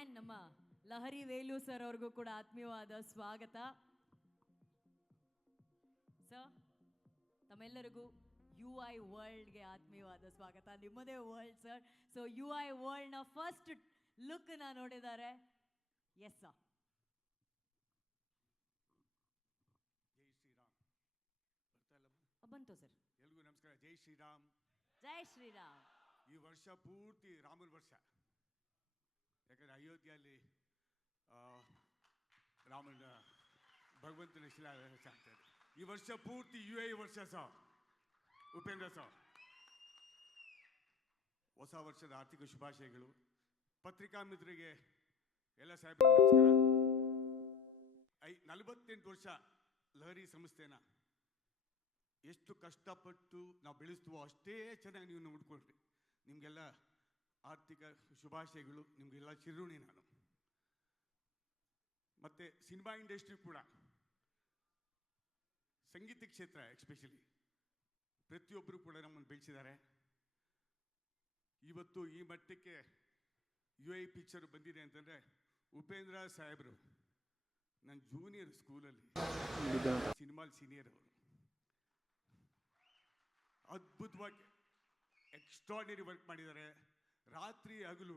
And ನಮ್ಮ Lahari Velu sir ಅವ್ರಿಗೂ ಕೂಡ ಆತ್ಮೀಯವಾದ ಸ್ವಾಗತ. ಸರ್, ತಮ್ಮೆಲ್ಲರಿಗೂ ಯು ಐ ವರ್ಲ್ಡ್ಗೆ ಆತ್ಮೀಯವಾದ ಸ್ವಾಗತ. ನಿಮ್ಮದೇ world sir. So you I ವರ್ಲ್ಡ್ನ ಫಸ್ಟ್ ಲುಕ್ನ ನೋಡಿದ್ದಾರೆ. Yes sir. ಬಂತು ಸರ್. ಎಲ್ರಿಗೂ ನಮಸ್ಕಾರ. ಜೈ ಶ್ರೀರಾಮ್. ಜೈ ಶ್ರೀರಾಮ್. ಈ ವರ್ಷ ಪೂರ್ತಿ ರಾಮನ ವರ್ಷ. ಯಾಕಂದರೆ ಅಯೋಧ್ಯೆಯಲ್ಲಿ ರಾಮನ ಭಗವಂತನ ಶಿಲಾನ್ಯಾಸ ಆಗ್ತದೆ. ಈ ವರ್ಷ ಪೂರ್ತಿ ಯು ಐ ವರ್ಷ ಸರ್. ಉಪೇಂದ್ರ ಸರ್, ಹೊಸ ವರ್ಷದ ಆರ್ಥಿಕ ಶುಭಾಶಯಗಳು. ಪತ್ರಿಕಾ ಮಿತ್ರರಿಗೆ ಎಲ್ಲ ಸಾಹೇಬರಿಗೆ ನಮಸ್ಕಾರ. 48 ವರ್ಷ ಲಹರಿ ಸಂಸ್ಥೆನ ಎಷ್ಟು ಕಷ್ಟಪಟ್ಟು ನಾವು ಬೆಳೆಸ್ತೀವೋ ಅಷ್ಟೇ ಚೆನ್ನಾಗಿ ನೀವು ನೋಡ್ಕೊಳ್ರಿ. ನಿಮಗೆಲ್ಲ ಆರ್ಥಿಕ ಶುಭಾಶಯಗಳು. ನಿಮಗೆಲ್ಲ ಚಿರುಣಿ ನಾನು. ಮತ್ತು ಸಿನಿಮಾ ಇಂಡಸ್ಟ್ರಿ ಕೂಡ, ಸಂಗೀತ ಕ್ಷೇತ್ರ ಎಸ್ಪೆಷಲಿ ಪ್ರತಿಯೊಬ್ಬರು ಕೂಡ ನಮ್ಮನ್ನು ಬೆಳೆಸಿದ್ದಾರೆ. ಇವತ್ತು ಈ ಮಟ್ಟಕ್ಕೆ ಯು ಐ ಪಿಕ್ಚರ್ ಬಂದಿದೆ ಅಂತಂದರೆ ಉಪೇಂದ್ರ ಸಾಹೇಬರು ನನ್ನ ಜೂನಿಯರ್ ಸ್ಕೂಲಲ್ಲಿ ಸಿನಿಮಾಲ್ ಸೀನಿಯರ್ ಅವರು. ಅದ್ಭುತವಾಗಿ ಎಕ್ಸ್ಟ್ರಾರ್ಡಿನರಿ ವರ್ಕ್ ಮಾಡಿದ್ದಾರೆ. ರಾತ್ರಿ ಹಗಲು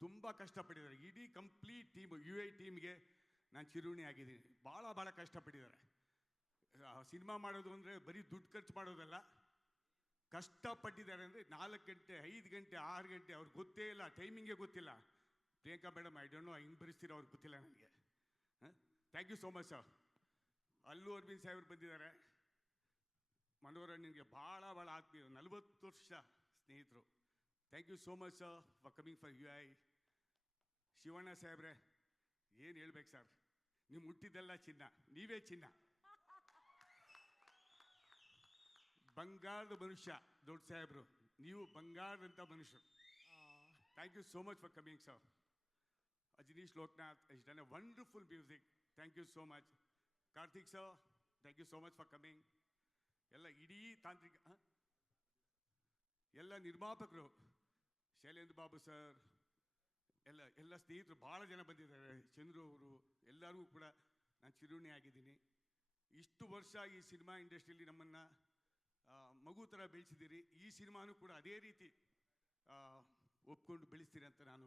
ತುಂಬ ಕಷ್ಟಪಟ್ಟಿದ್ದಾರೆ. ಇಡೀ ಕಂಪ್ಲೀಟ್ ಟೀಮು, ಯು ಐ ಟೀಮ್ಗೆ ನಾನು ಚಿರುಣಿ ಆಗಿದ್ದೀನಿ. ಭಾಳ ಕಷ್ಟಪಟ್ಟಿದ್ದಾರೆ. ಸಿನಿಮಾ ಮಾಡೋದು ಅಂದರೆ ಬರೀ ದುಡ್ಡು ಖರ್ಚು ಮಾಡೋದಲ್ಲ, ಕಷ್ಟಪಟ್ಟಿದ್ದಾರೆ. ಅಂದರೆ 4 ಗಂಟೆ 5 ಗಂಟೆ 6 ಗಂಟೆ ಅವ್ರಿಗೆ ಗೊತ್ತೇ ಇಲ್ಲ, ಟೈಮಿಂಗೇ ಗೊತ್ತಿಲ್ಲ. Priyanka madam, I don't know ಹಿಂಗೆ ಬರೆಸ್ತೀರೋ ಅವ್ರಿಗೆ ಗೊತ್ತಿಲ್ಲ ನನಗೆ. Thank you so much sir. Allu Aravind ಸಾಹೇಬ್ರು ಬಂದಿದ್ದಾರೆ. ಮನೋರಂಜನ್ಗೆ ಭಾಳ ಆತ್ಮೀಯ, 40 ವರ್ಷ ಸ್ನೇಹಿತರು. Thank you so much sir for coming for you I. Shivanna ಸಾಹೇಬ್ರೆ, ಏನು ಹೇಳ್ಬೇಕು ಸರ್, ನೀವು ಹುಟ್ಟಿದ್ದೆಲ್ಲ ಚಿನ್ನ, ನೀವೇ ಚಿನ್ನ. ಬಂಗಾರದ ಮನುಷ್ಯ ದೊಡ್ಡ ಸಾಹೇಬ್ರು, ನೀವು ಬಂಗಾರದಂಥ ಮನುಷ್ಯರು. Thank you so much for coming sir. Ajaneesh Loknath is done a wonderful music. Thank you so much. Karthik sir, thank you so much for coming. ಎಲ್ಲ ಇಡೀ ತಾಂತ್ರಿಕ, ಎಲ್ಲ ನಿರ್ಮಾಪಕರು, ಶೈಲೇಂದ್ರ ಬಾಬು ಸರ್, ಎಲ್ಲ ಸ್ನೇಹಿತರು ಭಾಳ ಜನ ಬಂದಿದ್ದಾರೆ. ಚಂದ್ರು ಅವರು, ಎಲ್ಲರಿಗೂ ಕೂಡ ನಾನು ಚಿರುಣಿ ಆಗಿದ್ದೀನಿ. ಇಷ್ಟು ವರ್ಷ ಈ ಸಿನಿಮಾ ಇಂಡಸ್ಟ್ರಿಯಲ್ಲಿ ನಮ್ಮನ್ನು ಮಗು ಥರ ಬೆಳೆಸಿದ್ದೀರಿ. ಈ ಸಿನಿಮಾನೂ ಕೂಡ ಅದೇ ರೀತಿ ಒಪ್ಕೊಂಡು ಬೆಳೆಸ್ತೀರಿ ಅಂತ ನಾನು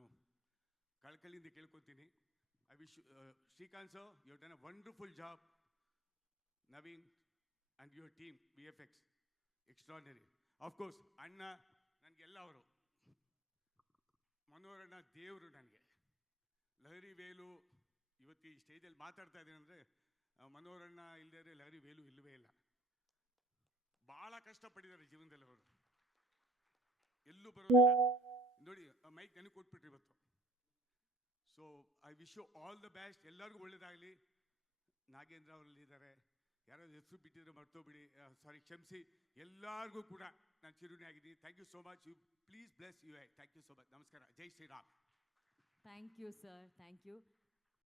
ಕಳಕಳಿಯಿಂದ ಕೇಳ್ಕೊತೀನಿ. I wish Srikanth sir, you have done a wonderful job. Naveen and your team, VFX, extraordinary. Of course, ಅಣ್ಣ ನನಗೆಲ್ಲ ಅವರು. ಮನೋರಣ್ಣ ದೇವರು ನನಗೆ. ಲಹರಿ ವೇಲು ಇವತ್ತು ಈ ಸ್ಟೇಜಲ್ಲಿ ಮಾತಾಡ್ತಾ ಇದ್ದೀನಿ ಅಂದರೆ ಮನೋರಣ್ಣ ಇಲ್ಲದೇ ಲಹರಿ ವೇಲು ಇಲ್ಲವೇ ಇಲ್ಲ. ಭಾಳ ಕಷ್ಟಪಟ್ಟಿದ್ದಾರೆ ಜೀವನದಲ್ಲಿ ಅವರು. ಎಲ್ಲೂ ಬರೋದಿಲ್ಲ ನೋಡಿ, ಮೈಕ್ ನನಗೆ ಕೊಟ್ಬಿಟ್ರಿ ಇವತ್ತು. So I wish you all the best. ಎಲ್ಲರಿಗೂ ಒಳ್ಳೇದಾಗಲಿ. ನಾಗೇಂದ್ರ ಅವರಲ್ಲಿದ್ದಾರೆ, ಯಾರೋ ಹೆಸರು ಬಿಟ್ಟಿದ್ರೆ ಮರ್ತೋಗ್ಬಿಡಿ, ಸಾರಿ, ಕ್ಷಮಿಸಿ. ಎಲ್ಲರಿಗೂ ಕೂಡ ನಾನು ಚಿರುಣಿ ಆಗಿದ್ದೀನಿ. Thank you so much. You please bless you I. Thank you so much. ನಮಸ್ಕಾರ. ಜೈ Shriram. Thank you sir. Thank you.